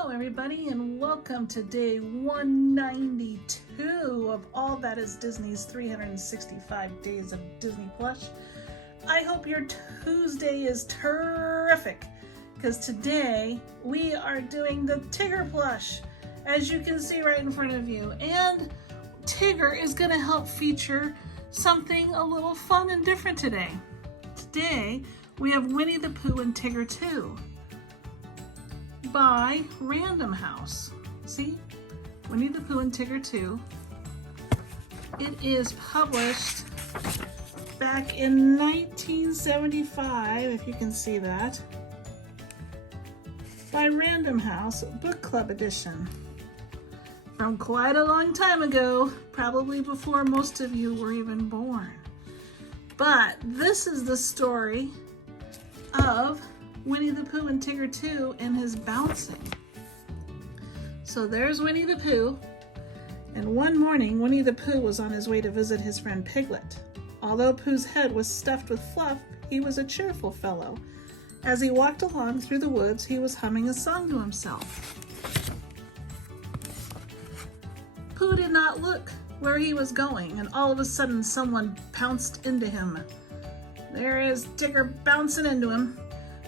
Hello everybody and welcome to day 192 of All That Is Disney's 365 Days of Disney Plush. I hope your Tuesday is terrific because today we are doing the Tigger plush, as you can see right in front of you. And Tigger is going to help feature something a little fun and different today. Today we have Winnie the Pooh and Tigger 2. By Random House. See? Winnie the Pooh and Tigger 2. It is published back in 1975, if you can see that, by Random House Book Club Edition. From quite a long time ago, probably before most of you were even born. But this is the story of Winnie the Pooh and Tigger 2 and his bouncing. So there's Winnie the Pooh, and one morning Winnie the Pooh was on his way to visit his friend Piglet. Although Pooh's head was stuffed with fluff, he was a cheerful fellow. As he walked along through the woods, he was humming a song to himself. Pooh did not look where he was going, and all of a sudden someone pounced into him. There is Tigger bouncing into him.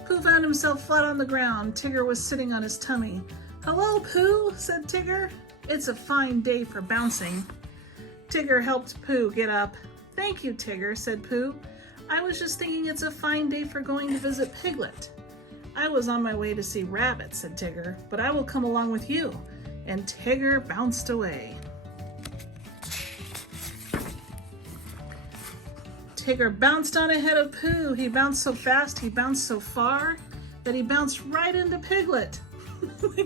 Pooh found himself flat on the ground. Tigger was sitting on his tummy. "Hello, Pooh," said Tigger. "It's a fine day for bouncing." Tigger helped Pooh get up. "Thank you, Tigger," said Pooh. "I was just thinking it's a fine day for going to visit Piglet." "I was on my way to see Rabbit," said Tigger, "but I will come along with you." And Tigger bounced away. Tigger bounced on ahead of Pooh. He bounced so fast, he bounced so far, that he bounced right into Piglet.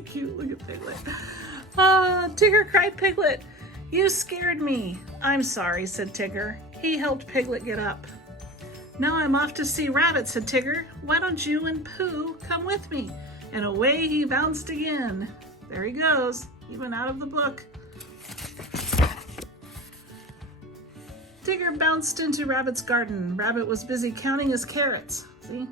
Cute, look at Piglet. Tigger cried, "Piglet, you scared me." "I'm sorry," said Tigger. He helped Piglet get up. "Now I'm off to see Rabbit," said Tigger. "Why don't you and Pooh come with me?" And away he bounced again. There he goes, even out of the book. Tigger bounced into Rabbit's garden. Rabbit was busy counting his carrots. See?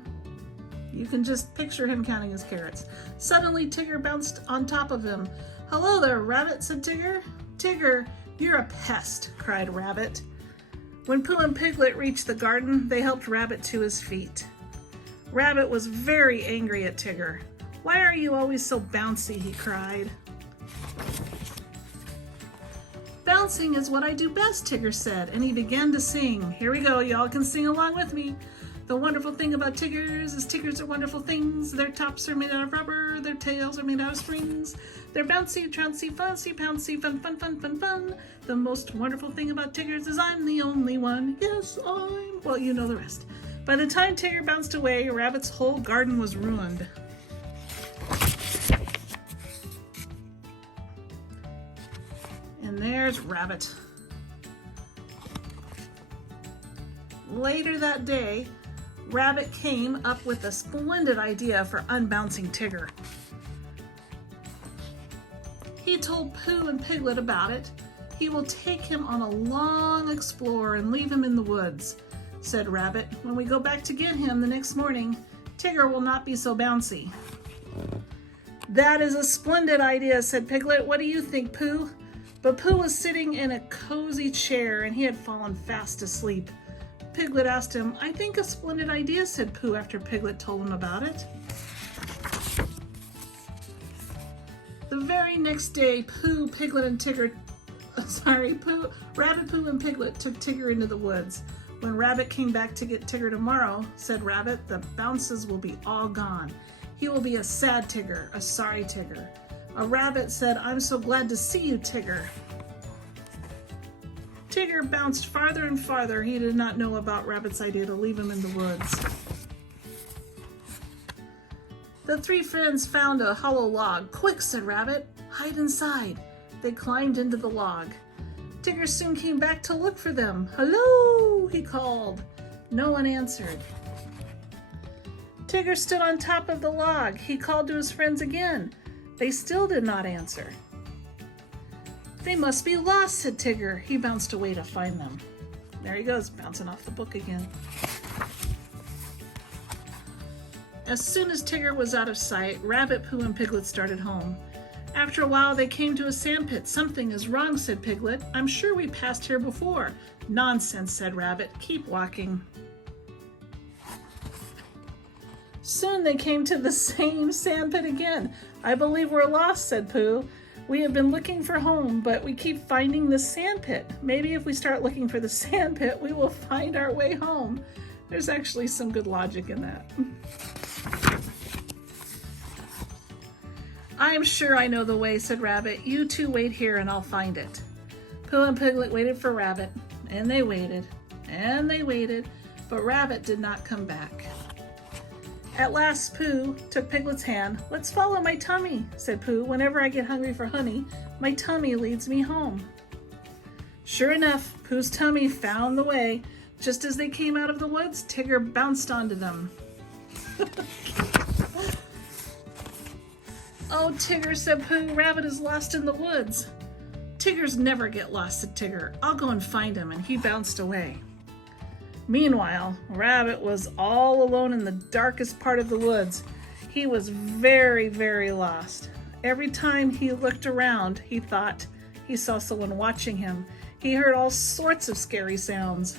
You can just picture him counting his carrots. Suddenly, Tigger bounced on top of him. "Hello there, Rabbit," said Tigger. "Tigger, you're a pest," cried Rabbit. When Pooh and Piglet reached the garden, they helped Rabbit to his feet. Rabbit was very angry at Tigger. "Why are you always so bouncy?" he cried. "Bouncing is what I do best," Tigger said, and he began to sing. Here we go, y'all can sing along with me. "The wonderful thing about Tiggers is Tiggers are wonderful things. Their tops are made out of rubber, their tails are made out of springs. They're bouncy, trouncy, fussy, pouncy, fun, fun, fun, fun, fun. The most wonderful thing about Tiggers is I'm the only one. Yes, I'm..." Well, you know the rest. By the time Tigger bounced away, Rabbit's whole garden was ruined. And there's Rabbit. Later that day, Rabbit came up with a splendid idea for unbouncing Tigger. He told Pooh and Piglet about it. "He will take him on a long explore and leave him in the woods," said Rabbit. "When we go back to get him the next morning, Tigger will not be so bouncy." "That is a splendid idea," said Piglet. "What do you think, Pooh?" But Pooh was sitting in a cozy chair and he had fallen fast asleep. Piglet asked him. "I think a splendid idea," said Pooh after Piglet told him about it. The very next day, Rabbit, Pooh, and Piglet took Tigger into the woods. When Rabbit came back to get Tigger tomorrow, said Rabbit, "the bounces will be all gone. He will be a sad Tigger, a sorry Tigger." A rabbit said, "I'm so glad to see you, Tigger." Tigger bounced farther and farther. He did not know about Rabbit's idea to leave him in the woods. The three friends found a hollow log. "Quick," said Rabbit, "hide inside." They climbed into the log. Tigger soon came back to look for them. "Hello," he called. No one answered. Tigger stood on top of the log. He called to his friends again. They still did not answer. "They must be lost," said Tigger. He bounced away to find them. There he goes, bouncing off the book again. As soon as Tigger was out of sight, Rabbit, Pooh, and Piglet started home. After a while, they came to a sandpit. Something is wrong, said Piglet. I'm sure we passed here before. Nonsense, said Rabbit. Keep walking. Soon they came to the same sandpit again. I believe we're lost, said Pooh. We have been looking for home, but we keep finding the sandpit. Maybe if we start looking for the sandpit, we will find our way home. There's actually some good logic in that. I'm sure I know the way, said Rabbit. You two wait here and I'll find it. Pooh and Piglet waited for Rabbit, and they waited, and they waited, but Rabbit did not come back. At last, Pooh took Piglet's hand. Let's follow my tummy, said Pooh. Whenever I get hungry for honey, my tummy leads me home. Sure enough, Pooh's tummy found the way. Just as they came out of the woods, Tigger bounced onto them. Oh, Tigger, said Pooh, Rabbit is lost in the woods. Tiggers never get lost, said Tigger. I'll go and find him, and he bounced away. Meanwhile, Rabbit was all alone in the darkest part of the woods. He was very, very lost. Every time he looked around, he thought he saw someone watching him. He heard all sorts of scary sounds.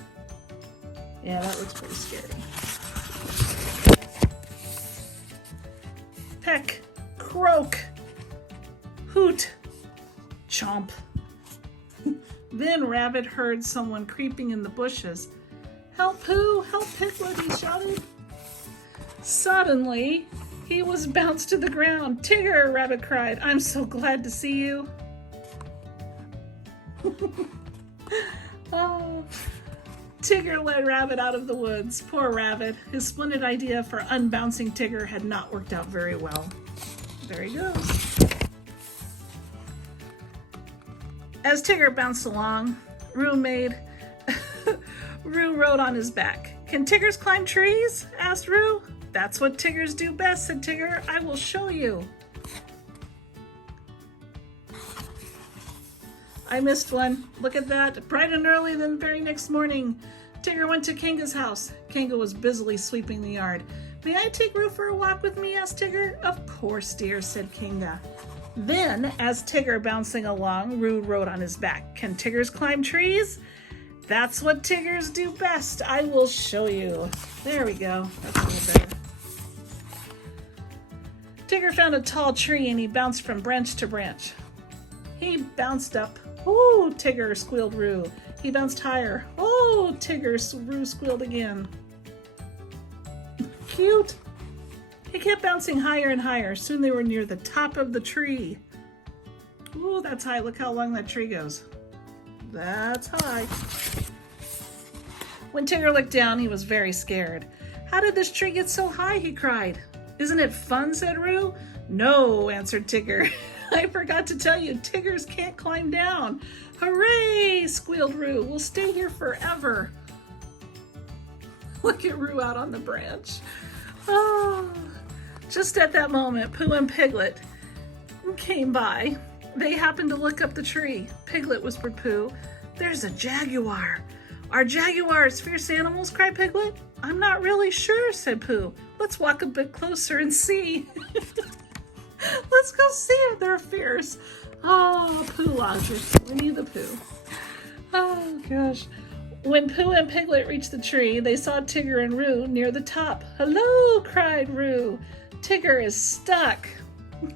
Yeah, that looks pretty scary. Peck, croak, hoot, chomp. Then Rabbit heard someone creeping in the bushes. Help, Pooh! Help, Piglet! He shouted. Suddenly, he was bounced to the ground. Tigger! Rabbit cried. I'm so glad to see you. Oh. Tigger led Rabbit out of the woods. Poor Rabbit. His splendid idea for unbouncing Tigger had not worked out very well. There he goes. As Tigger bounced along, Roo rode on his back. Can Tiggers climb trees? Asked Roo. That's what Tiggers do best, said Tigger. I will show you. I missed one. Look at that. Bright and early the very next morning, Tigger went to Kanga's house. Kanga was busily sweeping the yard. May I take Roo for a walk with me? Asked Tigger. Of course, dear, said Kanga. Then, as Tigger bouncing along, Roo rode on his back. Can Tiggers climb trees? That's what Tiggers do best. I will show you. There we go. That's a little better. Tigger found a tall tree and he bounced from branch to branch. He bounced up. Oh, Tigger, squealed Roo. He bounced higher. Oh, Tigger, Roo squealed again. Cute. He kept bouncing higher and higher. Soon they were near the top of the tree. Ooh, that's high. Look how long that tree goes. That's high. When Tigger looked down, he was very scared. How did this tree get so high? He cried. Isn't it fun? Said Roo. No, answered Tigger. I forgot to tell you, Tiggers can't climb down. Hooray, squealed Roo. We'll stay here forever. Look at Roo out on the branch. Oh. Just at that moment, Pooh and Piglet came by. They happened to look up the tree. Piglet whispered Pooh, there's a jaguar. Are jaguars fierce animals? Cried Piglet. I'm not really sure, said Pooh. Let's walk a bit closer and see. Let's go see if they're fierce. Oh, Pooh Lodgers, Winnie the Pooh. Oh, gosh. When Pooh and Piglet reached the tree, they saw Tigger and Roo near the top. Hello, cried Roo. Tigger is stuck.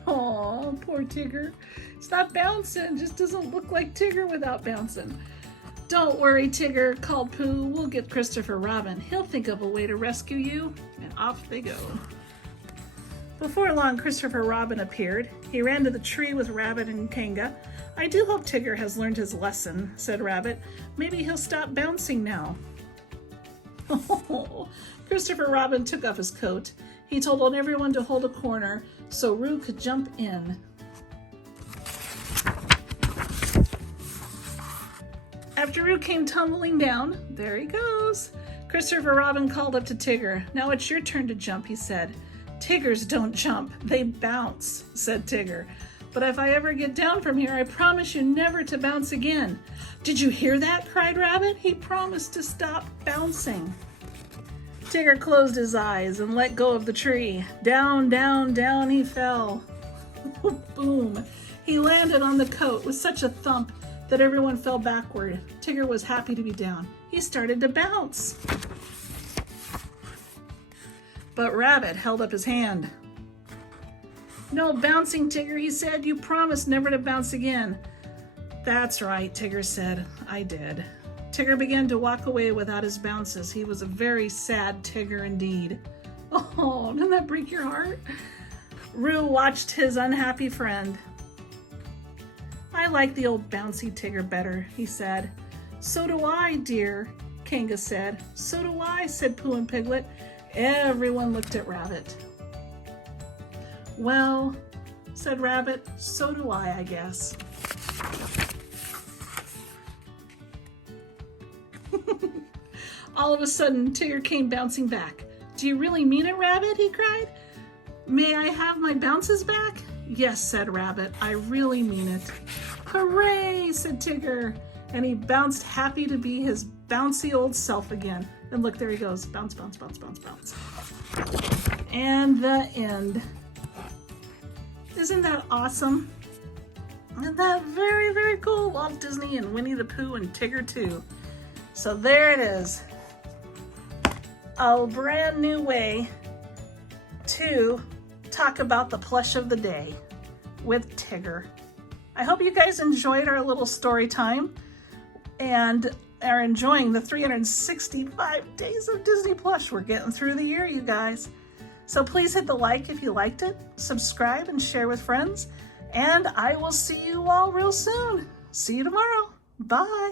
Oh, poor Tigger. It's not bouncing, just doesn't look like Tigger without bouncing. Don't worry, Tigger, called Pooh. We'll get Christopher Robin. He'll think of a way to rescue you. And off they go. Before long, Christopher Robin appeared. He ran to the tree with Rabbit and Kanga. I do hope Tigger has learned his lesson, said Rabbit. Maybe he'll stop bouncing now. Oh, Christopher Robin took off his coat. He told everyone to hold a corner so Roo could jump in. After Roo came tumbling down, there he goes. Christopher Robin called up to Tigger. Now it's your turn to jump, he said. Tiggers don't jump, they bounce, said Tigger. But if I ever get down from here, I promise you never to bounce again. Did you hear that? Cried Rabbit. He promised to stop bouncing. Tigger closed his eyes and let go of the tree. Down, down, down he fell. Boom. He landed on the coat with such a thump that everyone fell backward. Tigger was happy to be down. He started to bounce. But Rabbit held up his hand. No bouncing, Tigger, he said. You promised never to bounce again. That's right, Tigger said. I did. Tigger began to walk away without his bounces. He was a very sad Tigger indeed. Oh, didn't that break your heart? Roo watched his unhappy friend. I like the old bouncy Tigger better, he said. So do I, dear, Kanga said. So do I, said Pooh and Piglet. Everyone looked at Rabbit. Well, said Rabbit, so do I guess. All of a sudden, Tigger came bouncing back. Do you really mean it, Rabbit? He cried. May I have my bounces back? Yes, said Rabbit, I really mean it. Hooray, said Tigger. And he bounced, happy to be his bouncy old self again. And look, there he goes. Bounce, bounce, bounce, bounce, bounce. And the end. Isn't that awesome? Isn't that very, very cool? Walt Disney and Winnie the Pooh and Tigger too. So there it is. A brand new way to talk about the plush of the day with Tigger. I hope you guys enjoyed our little story time and are enjoying the 365 days of Disney Plush. We're getting through the year, you guys. So please hit the like if you liked it, subscribe and share with friends, and I will see you all real soon. See you tomorrow. Bye.